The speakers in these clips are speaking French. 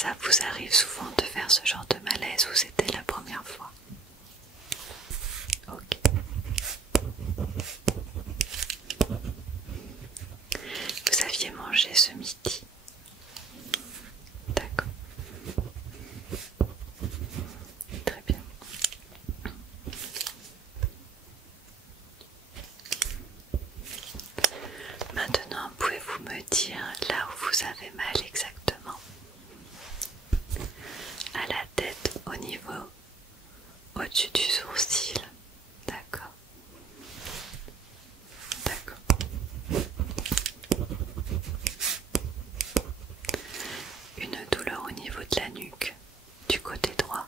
Ça vous arrive souvent de faire ce genre de malaise ou c'était la première fois? Ok. Vous aviez mangé ce midi? D'accord. Très bien. Maintenant, pouvez-vous me dire là où vous avez mal exactement? À la tête, au niveau au-dessus du sourcil. D'accord. D'accord. Une douleur au niveau de la nuque, du côté droit,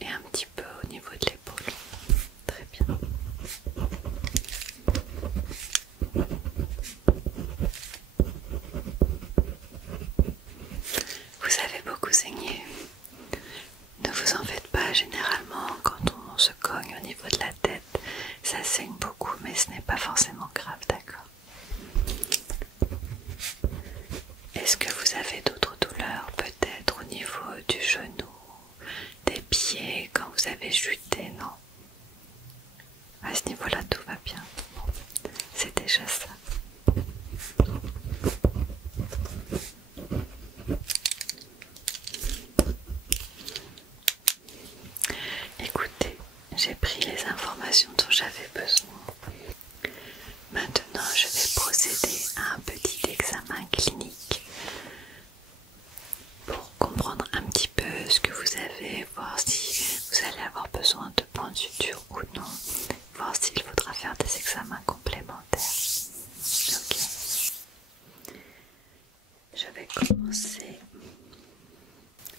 et un petit peu au niveau de l'épaule. Très bien. Vous avez beaucoup saigné. Ne vous en faites pas, généralement quand on se cogne au niveau de la tête, ça saigne beaucoup, mais ce n'est pas forcément grave, d'accord? Est-ce que vous avez d'autres douleurs, peut-être au niveau du genou, des pieds, quand vous avez chuté? Non? À ce niveau-là, tout va bien. Bon, c'est déjà ça. Écoutez, j'ai pris les informations dont j'avais besoin. Maintenant, je vais procéder à un petit examen clinique pour comprendre un petit peu ce que vous avez, voir si vous allez avoir besoin de points de suture ou non, voir s'il faudra faire des examens complémentaires. Ok. Je vais commencer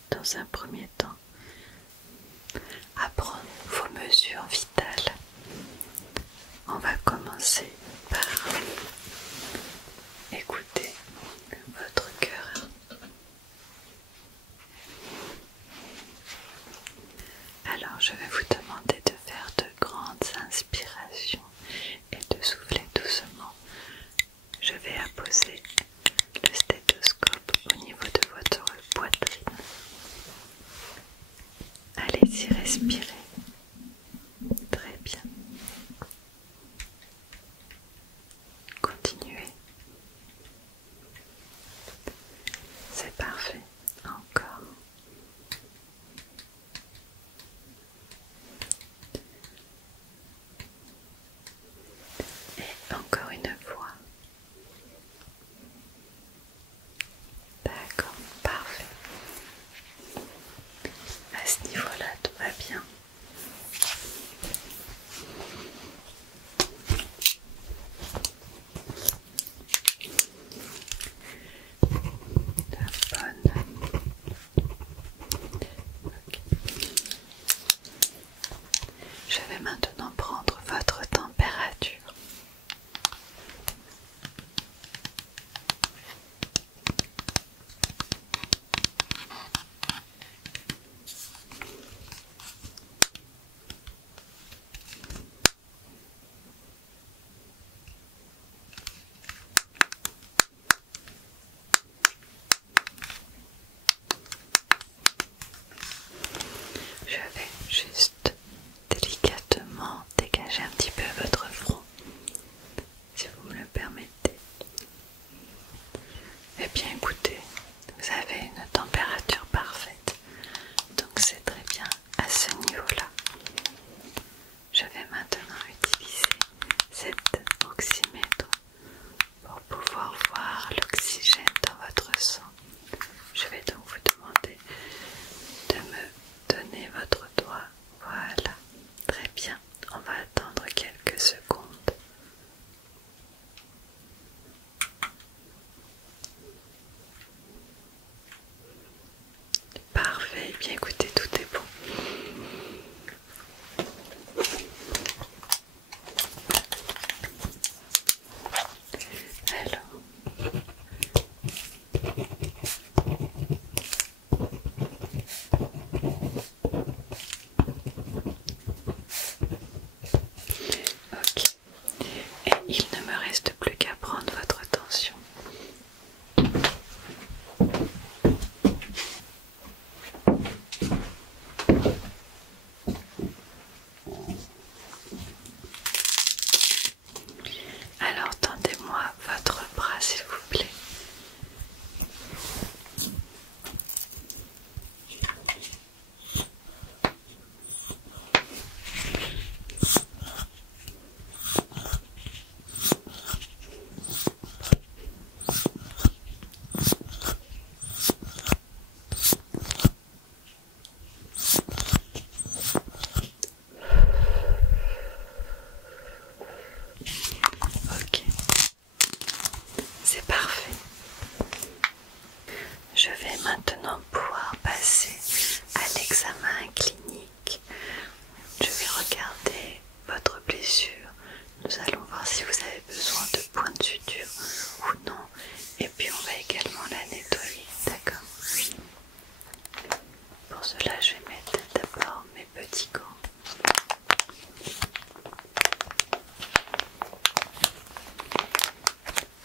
dans un premier temps à prendre vos mesures vitales. On va commencer par écouter votre cœur. Alors je vais vous demander de faire de grandes inspirations et de souffler doucement. Je vais apposer le stéthoscope au niveau de votre poitrine. Allez-y, respirez. Très bien.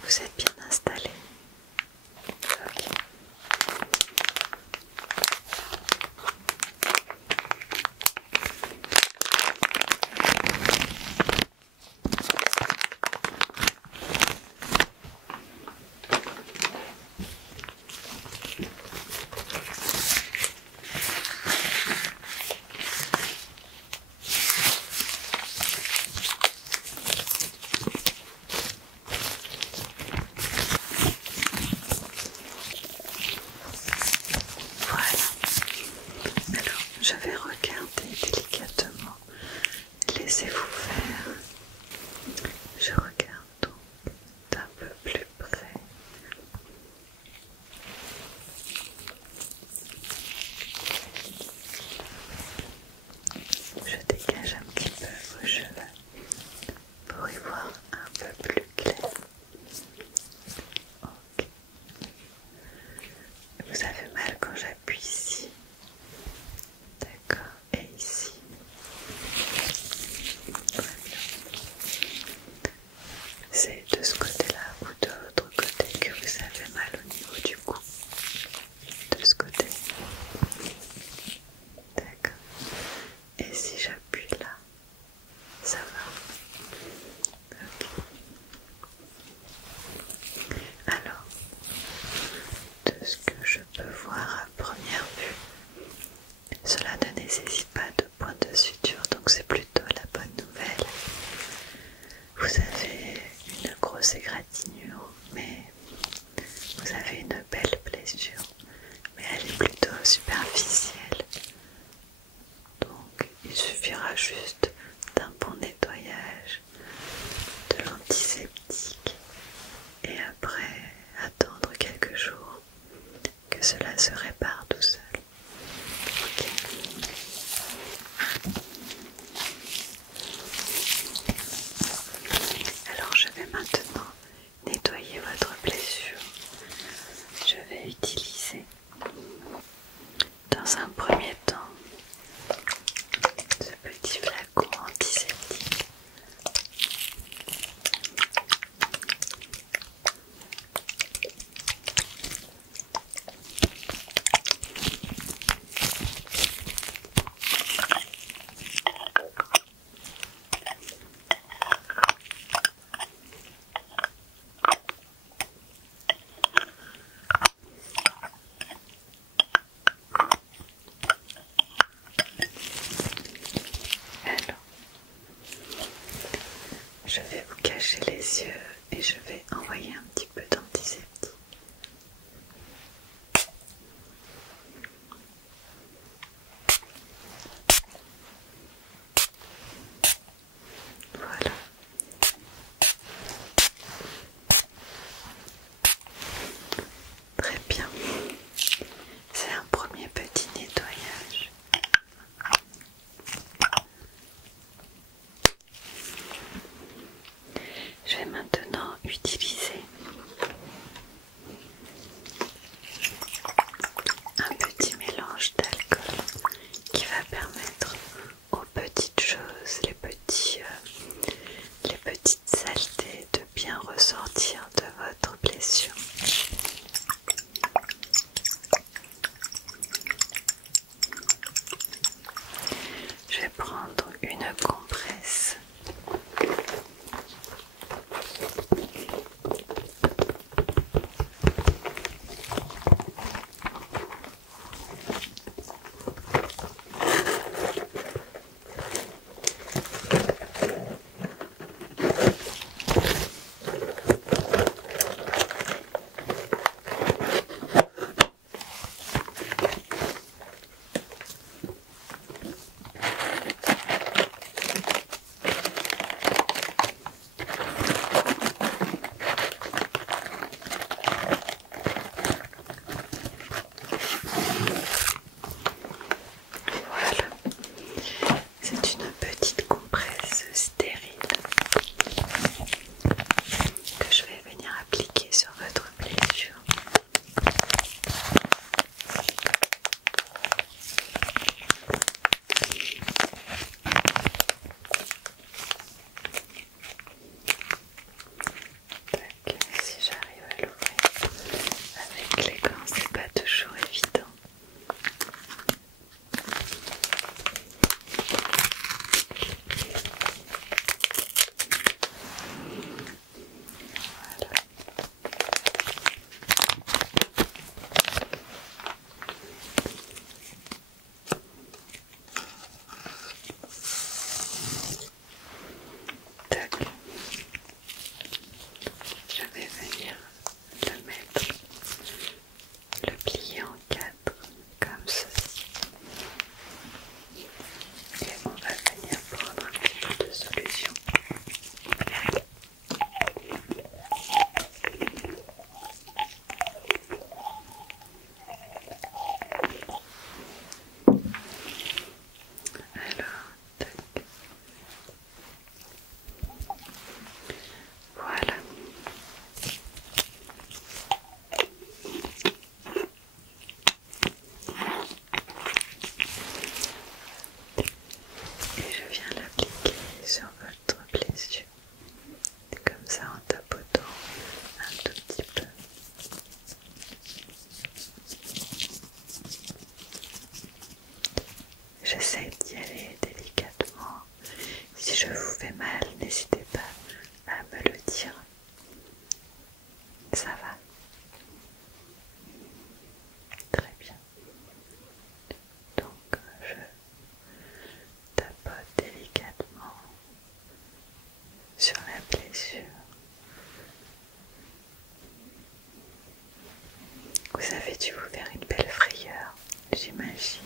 Vous êtes bien installé? Ok. Voilà. Alors, je vais regarder délicatement. Laissez-vous faire. Je regarde donc d'un peu plus près. Je dégage un petit peu vos cheveux pour y voir un peu plus clair. Ok. Vous avez mal quand j'appuie ici. D'accord. Et ici. Voilà. C'est de ce côté-là ou de l'autre côté que vous avez mal au niveau du cou. De ce côté. D'accord. Et si j'appuie là, ça va. Ok. Alors, de ce que je peux voir à première vue, cela ne nécessite pas de point de suture, donc c'est plutôt la bonne nouvelle. Vous avez une grosse égratignure, mais vous avez une belle blessure, mais elle est plutôt superficielle. Donc il suffira juste d'un bon nettoyage, de l'antiseptique et après attendre quelques jours que cela se répare tout seul. Ok. Alors je vais maintenant nettoyer votre blessure. Je vais utiliser dans un premier temps ce petit flacon antiseptique. Alors, je vais vous cacher les yeux et je vais envoyer un petit peu d'antiseptique. Voilà. Très bien. C'est un premier petit nettoyage. Je vais maintenant utiliser un petit mélange d'alcool qui va permettre aux petites choses, les petites saletés de bien ressortir de votre blessure. Je vais prendre une compresse. Vous avez dû vous faire une belle frayeur, j'imagine.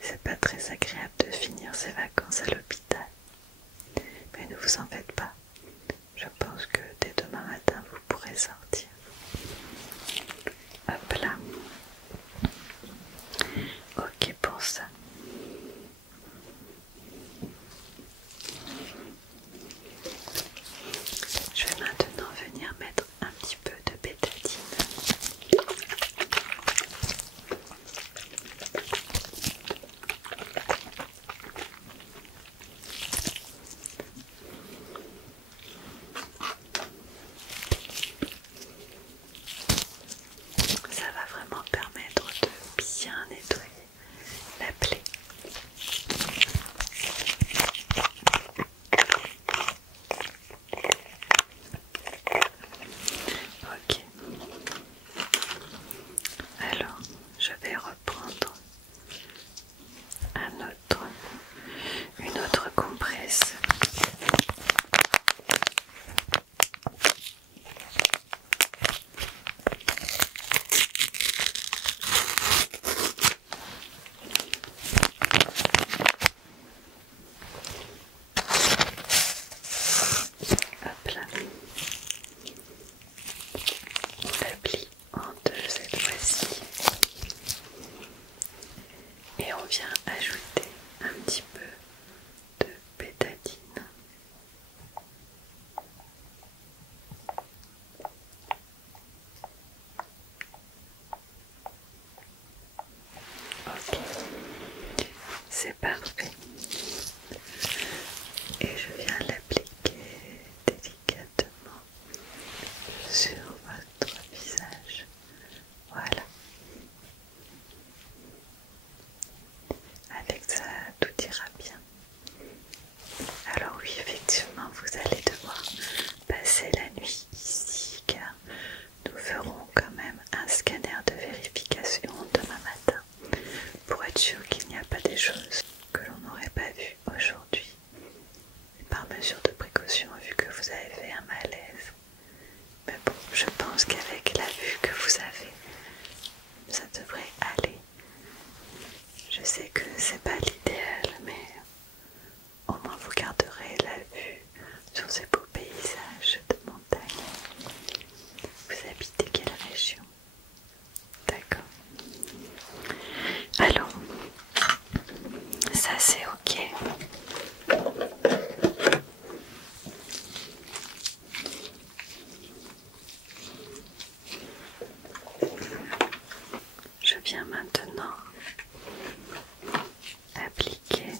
C'est pas très agréable de finir ses vacances à l'hôpital. Mais ne vous en faites pas. Je pense que dès demain matin, vous pourrez sortir. Hop là. Ok pour ça. Je vais maintenant venir mettre un petit peu de bétadine. Ça va vraiment permettre de bien nettoyer la plaie. Ok. Alors, je vais reprendre une autre compresse. Hop là. On la plie en deux cette fois-ci. Et on vient ajouter un petit peu de bétadine. Ok, c'est parfait. Et je viens l'appliquer délicatement sur votre visage. Voilà. Avec ça, tout ira bien. Alors oui, effectivement, vous allez devoir passer la nuit ici car nous ferons quand même un scanner de vérification demain matin pour être sûr qu'il n'y a pas des choses que l'on n'aurait pas vues aujourd'hui. Par mesure de précaution, vu que vous avez fait un malaise. Mais bon, je pense qu'avec la vue que vous avez, ça devrait aller. Je sais que c'est pas l'idéal, mais au moins vous garderez la vue sur ces beaux paysages de montagne. Vous habitez quelle région? D'accord. Alors, ça c'est ok. Je viens maintenant appliquer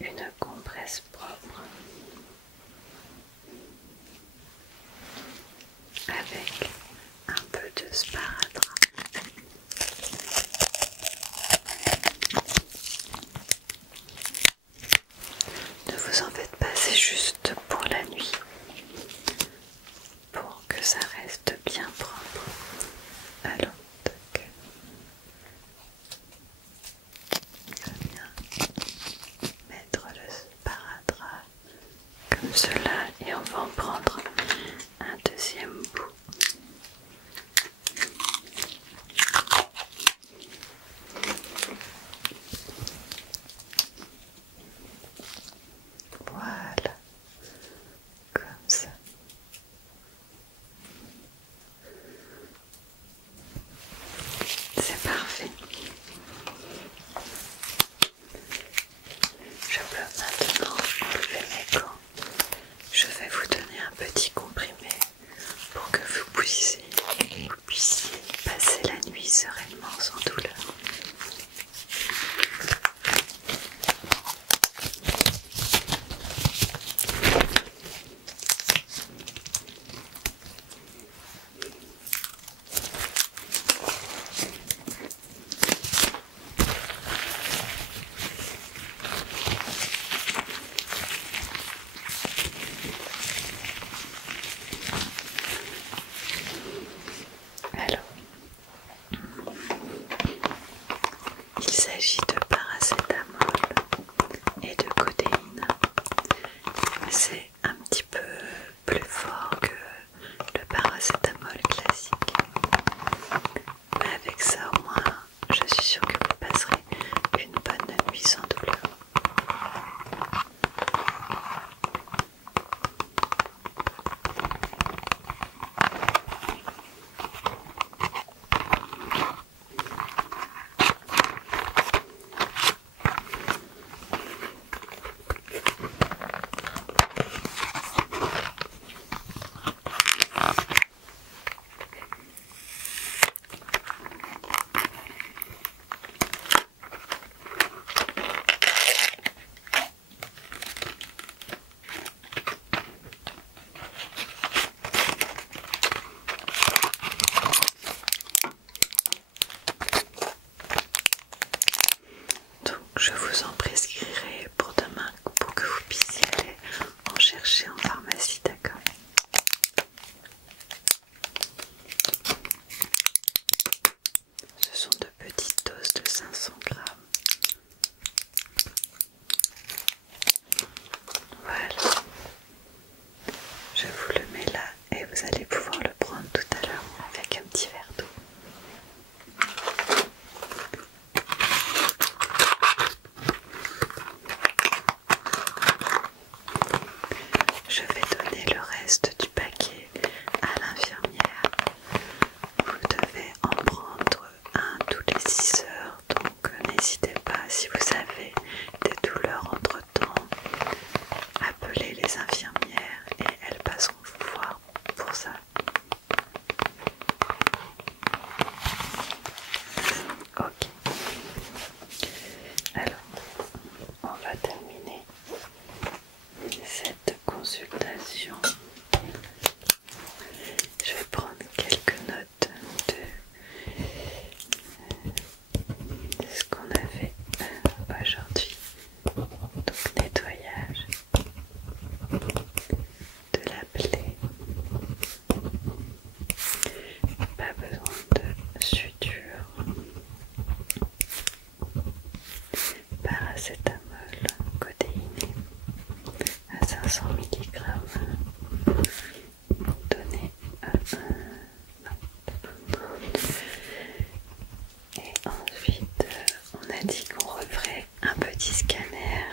une compresse propre avec un peu de sparadrap. Ne vous en faites pas, c'est juste pour la nuit, pour que ça reste bien propre. Alors, tac. Je viens mettre le sparadrap comme cela et on va en prendre un deuxième bout. Voilà, comme ça. C'est parfait. Je peux maintenant enlever mes gants. Je vais vous donner un petit comprimé pour que vous puissiez passer la nuit sereinement sans douleur. Alors, il s'agit de paracétamol et de codéine. C'est un petit peu plus fort que le paracétamol classique. vous allez pouvoir le prendre tout à l'heure avec un petit verre d'eau. Je vais donner le reste du paquet à l'infirmière. Vous devez en prendre un tous les 6 heures, donc n'hésitez pas, si vous avez des douleurs entre-temps, appelez les infirmières et elles passeront vous voir pour ça. Ok. Alors, on va terminer cette consultation. Je vais prendre quelques notes de ce qu'on a fait aujourd'hui. Donc nettoyage de la plaie, pas besoin de suture, paracétamol codéiné à 500 mg donné à et ensuite on a dit qu'on referait un petit scanner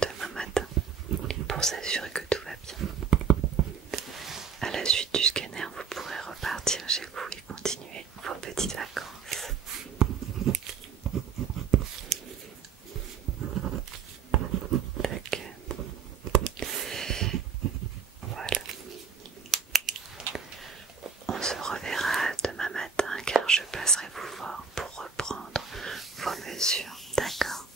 demain matin pour s'assurer que tout va bien. À la suite du scanner, vous pourrez repartir chez vous et continuer vos petites vacances. Tac. Voilà. On se reverra demain matin car je passerai vous voir pour reprendre vos mesures. D'accord?